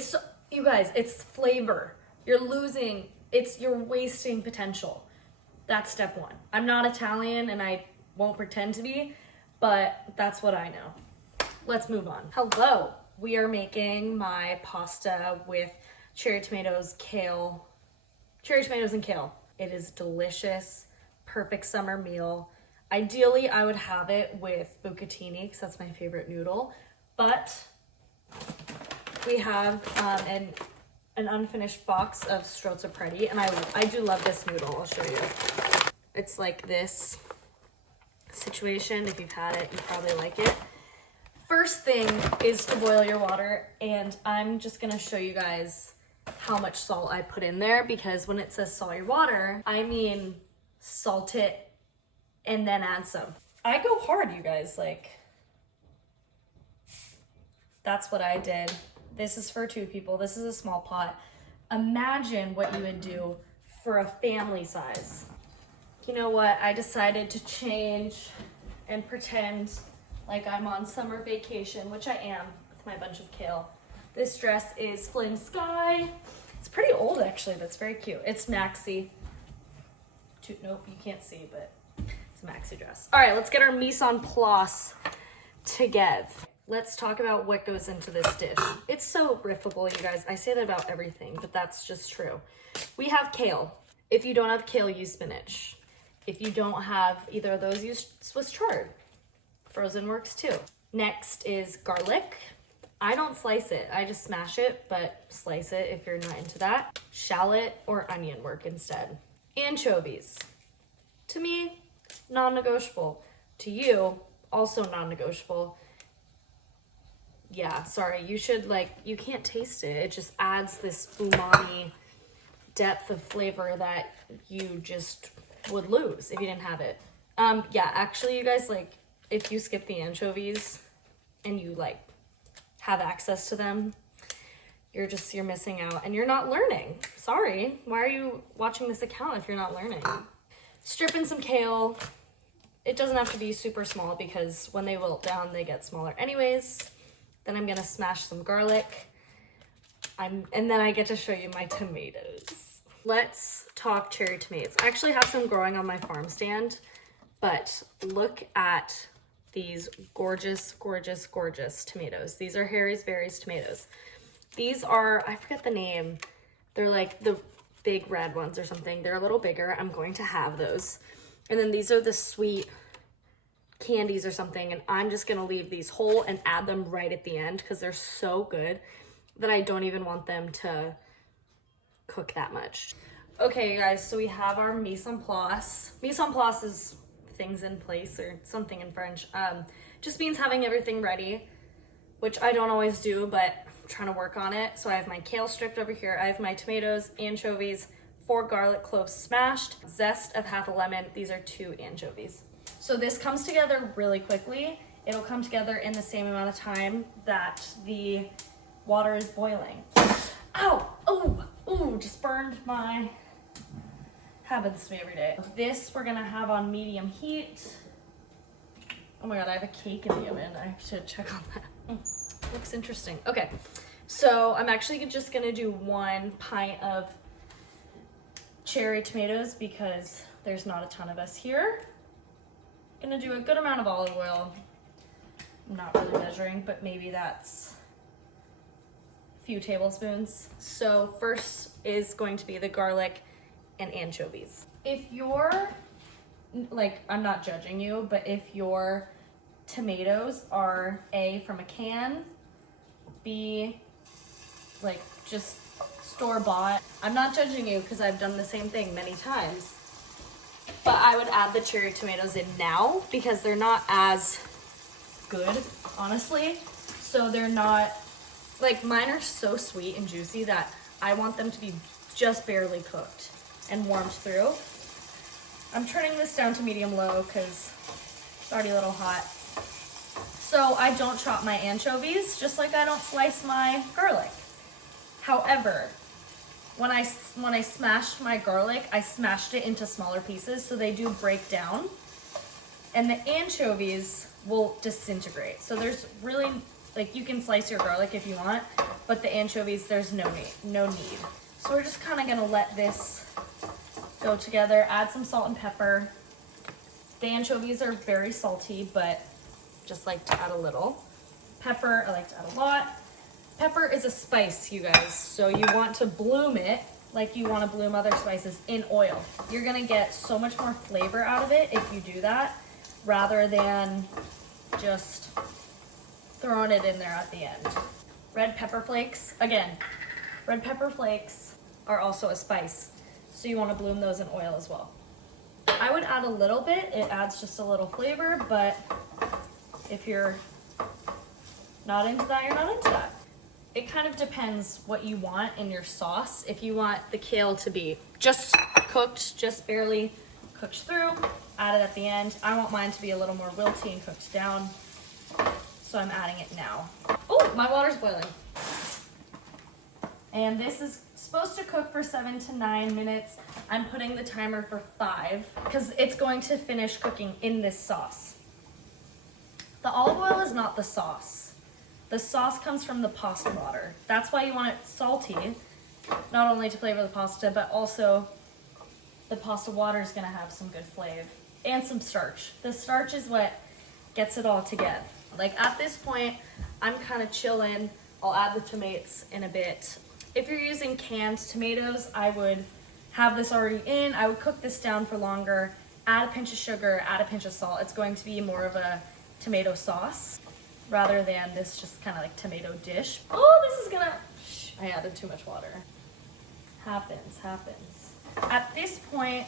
It's, you guys, it's flavor. You're wasting potential. That's step one. I'm not Italian and I won't pretend to be, but that's what I know. Let's move on. Hello. We are making my pasta with cherry tomatoes and kale. It is delicious, perfect summer meal. Ideally, I would have it with bucatini because that's my favorite noodle, but we have an unfinished box of strozzopreti, and I do love this noodle. I'll show you. It's like this situation. If you've had it, you probably like it. First thing is to boil your water, and I'm just gonna show you guys how much salt I put in there, because when it says salt your water, I mean salt it and then add some. I go hard, you guys, like, that's what I did. This is for 2 people. This is a small pot. Imagine what you would do for a family size. You know what? I decided to change and pretend like I'm on summer vacation, which I am with my bunch of kale. This dress is Flynn Sky. It's pretty old, actually, but it's very cute. It's maxi. Nope, you can't see, but it's a maxi dress. All right, let's get our mise en place together. Let's talk about what goes into this dish. It's so riffable, you guys. I say that about everything, but that's just true. We have kale. If you don't have kale, use spinach. If you don't have either of those, use Swiss chard. Frozen works too. Next is garlic. I don't slice it, I just smash it, but slice it if you're not into that. Shallot or onion work instead. Anchovies. To me, non-negotiable. To you, also non-negotiable. Yeah, sorry, you can't taste it. It just adds this umami depth of flavor that you just would lose if you didn't have it. Yeah, actually, you guys, like, if you skip the anchovies and you, like, have access to them, you're missing out and you're not learning. Sorry, why are you watching this account if you're not learning? Strip in some kale. It doesn't have to be super small because when they wilt down, they get smaller anyways. Then I'm gonna smash some garlic. And then I get to show you my tomatoes. Let's talk cherry tomatoes. I actually have some growing on my farm stand, but look at these gorgeous, gorgeous, gorgeous tomatoes. These are Harry's Berries tomatoes. These are, I forget the name. They're like the big red ones or something. They're a little bigger. I'm going to have those. And then these are the sweet candies or something. And I'm just gonna leave these whole and add them right at the end because they're so good that I don't even want them to cook that much. Okay, guys, so we have our mise en place. Mise en place is things in place or something in French. Just means having everything ready, which I don't always do, but I'm trying to work on it. So I have my kale stripped over here. I have my tomatoes, anchovies, 4 garlic cloves smashed, zest of half a lemon. These are 2 anchovies. So this comes together really quickly. It'll come together in the same amount of time that the water is boiling. Ow! Oh, just burned my... Happens to me every day. This we're gonna have on medium heat. Oh my god, I have a cake in the oven. I have to check on that. Looks interesting. Okay, so I'm actually just gonna do 1 pint of cherry tomatoes because there's not a ton of us here. Gonna do a good amount of olive oil. I'm not really measuring, but maybe that's a few tablespoons. So first is going to be the garlic and anchovies. If you're, like, I'm not judging you, but if your tomatoes are A, from a can, B, like, just store-bought, I'm not judging you because I've done the same thing many times, but I would add the cherry tomatoes in now because they're not as good, honestly. So they're not, like, mine are so sweet and juicy that I want them to be just barely cooked and warmed through. I'm turning this down to medium-low because it's already a little hot. So I don't chop my anchovies, just like I don't slice my garlic. However, when I smashed my garlic, I smashed it into smaller pieces so they do break down. And the anchovies will disintegrate. So there's really Like you can slice your garlic if you want, but the anchovies, there's no need. So we're just kind of gonna let this go together, add some salt and pepper. The anchovies are very salty, but just like to add a little. Pepper, I like to add a lot. Pepper is a spice, you guys, so you want to bloom it like you want to bloom other spices in oil. You're gonna get so much more flavor out of it if you do that, rather than just throwing it in there at the end. Red pepper flakes, again, red pepper flakes are also a spice, so you want to bloom those in oil as well. I would add a little bit, it adds just a little flavor, but if you're not into that, you're not into that. It kind of depends what you want in your sauce. If you want the kale to be just cooked, just barely cooked through, add it at the end. I want mine to be a little more wilty and cooked down, so I'm adding it now. Oh, my water's boiling. And this is supposed to cook for 7 to 9 minutes. I'm putting the timer for 5 because it's going to finish cooking in this sauce. The olive oil is not the sauce. The sauce comes from the pasta water. That's why you want it salty, not only to flavor the pasta, but also the pasta water is gonna have some good flavor and some starch. The starch is what gets it all together. Like at this point, I'm kind of chilling. I'll add the tomatoes in a bit. If you're using canned tomatoes, I would have this already in. I would cook this down for longer, add a pinch of sugar, add a pinch of salt. It's going to be more of a tomato sauce rather than this just kind of like tomato dish. Oh, this is gonna, I added too much water. Happens. At this point,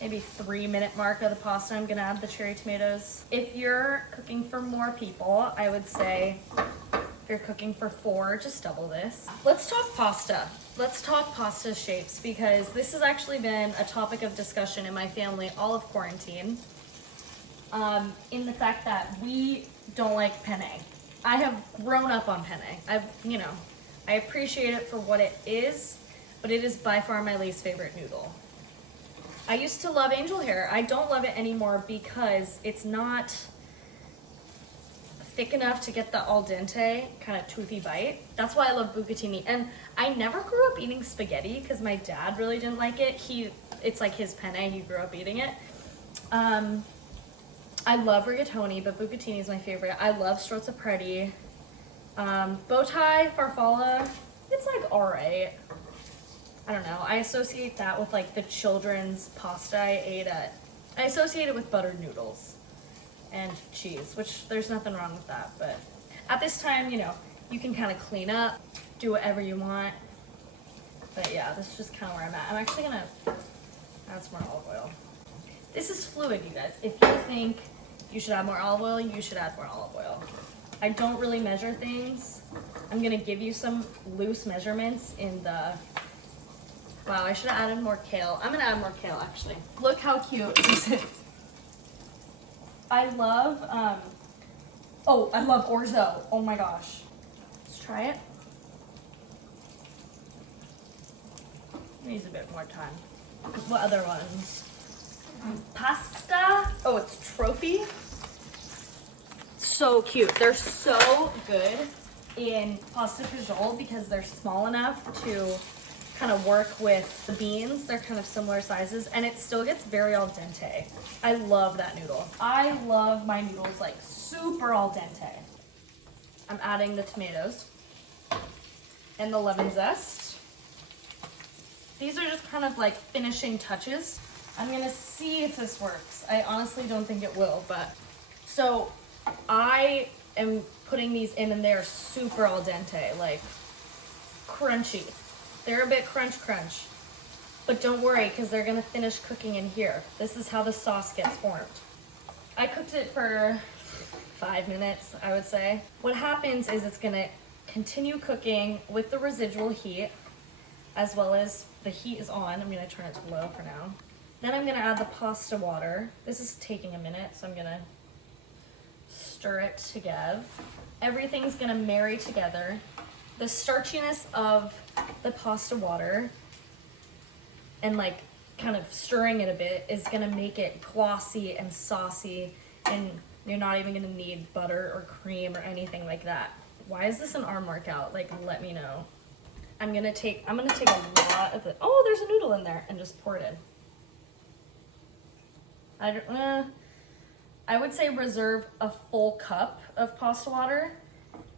maybe 3-minute mark of the pasta, I'm gonna add the cherry tomatoes. If you're cooking for more people, I would say if you're cooking for 4, just double this. Let's talk pasta. Let's talk pasta shapes because this has actually been a topic of discussion in my family all of quarantine. In the fact that we don't like penne. I have grown up on penne. I appreciate it for what it is, but it is by far my least favorite noodle. I used to love angel hair. I don't love it anymore because it's not thick enough to get the al dente kind of toothy bite. That's why I love bucatini. And I never grew up eating spaghetti because my dad really didn't like it. It's like his penne, he grew up eating it. I love rigatoni, but bucatini is my favorite. I love strozzapreti. Bow tie, farfalle, it's like all right. I don't know. I associate that with like the children's pasta I ate at. I associate it with buttered noodles and cheese, which there's nothing wrong with that. But at this time, you can kind of clean up, do whatever you want. But yeah, this is just kind of where I'm at. I'm actually gonna add some more olive oil. This is fluid, you guys. If you think you should add more olive oil, you should add more olive oil. I don't really measure things. I'm gonna give you some loose measurements in the, wow, I should have added more kale. I'm gonna add more kale actually. Look how cute this is. I love orzo. Oh my gosh. Let's try it. Needs a bit more time. What other ones? Pasta. Oh, it's trophy. So cute. They're so good in pasta fagioli because they're small enough to kind of work with the beans. They're kind of similar sizes and it still gets very al dente. I love that noodle. I love my noodles like super al dente. I'm adding the tomatoes and the lemon zest. These are just kind of like finishing touches. I'm gonna see if this works. I honestly don't think it will, but so I am putting these in and they're super al dente, like crunchy. They're a bit crunch, but don't worry because they're gonna finish cooking in here. This is how the sauce gets formed. I cooked it for 5 minutes, I would say. What happens is it's gonna continue cooking with the residual heat as well as the heat is on. I'm gonna turn it to low for now. Then I'm gonna add the pasta water. This is taking a minute, so I'm gonna stir it together. Everything's gonna marry together. The starchiness of the pasta water and like kind of stirring it a bit is gonna make it glossy and saucy and You're not even gonna need butter or cream or anything like that. Why is this an arm workout? Like, let me know. I'm gonna take a lot of it. Oh, there's a noodle in there, and just pour it in. I would say reserve a full cup of pasta water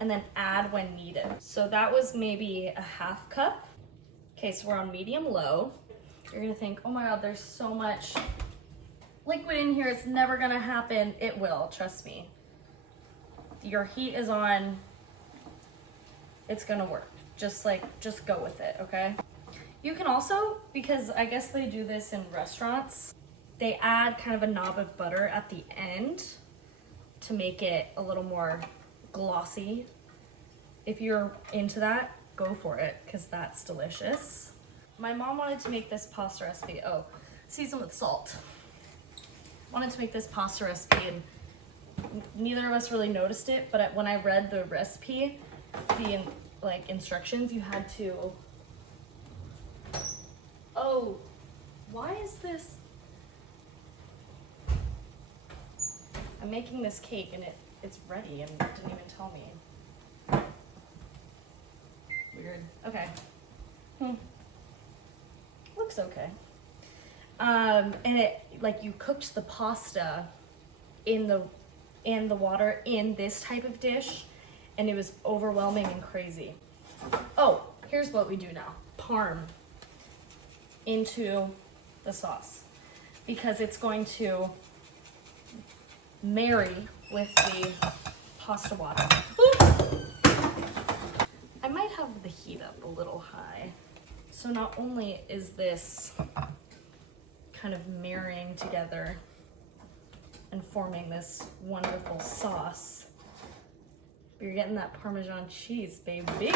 and then add when needed. So that was maybe a half cup. Okay, so we're on medium-low. You're gonna think, oh my God, there's so much liquid in here, it's never gonna happen. It will, trust me. Your heat is on, it's gonna work. Just go with it, okay? You can also, because I guess they do this in restaurants, they add kind of a knob of butter at the end to make it a little more glossy. If you're into that, go for it, because that's delicious. My mom wanted to make this pasta recipe. Oh, season with salt. Wanted to make this pasta recipe, and neither of us really noticed it, but when I read the recipe, the instructions, you had to, oh, why is this? I'm making this cake and it's ready and it didn't even tell me. Weird. Okay. Looks okay. And it, you cooked the pasta in the water in this type of dish, and it was overwhelming and crazy. Oh, here's what we do now. Parm into the sauce, because it's going to marry with the pasta water. I might have the heat up a little high. So not only is this kind of marrying together and forming this wonderful sauce, but you're getting that Parmesan cheese, baby.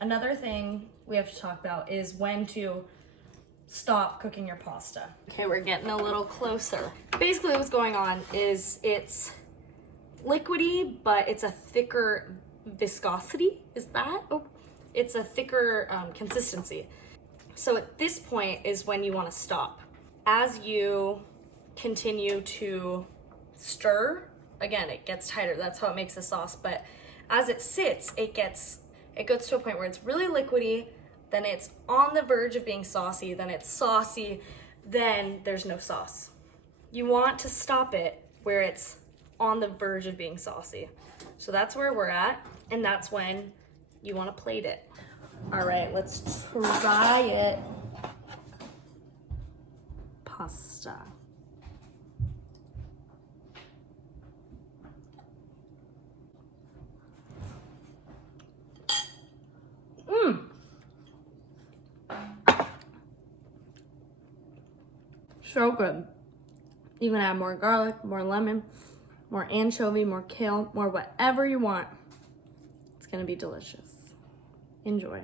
Another thing we have to talk about is when to stop cooking your pasta. Okay, we're getting a little closer. Basically what's going on is it's liquidy, but it's a thicker viscosity. Is that? Oh, it's a thicker consistency. So at this point is when you want to stop. As you continue to stir, again, it gets tighter. That's how it makes the sauce. But as it sits, it goes to a point where it's really liquidy, then it's on the verge of being saucy, then it's saucy, then there's no sauce. You want to stop it where it's on the verge of being saucy. So that's where we're at, and that's when you want to plate it. All right, let's try it. Pasta. So good. You can add more garlic, more lemon, more anchovy, more kale, more whatever you want. It's gonna be delicious. Enjoy.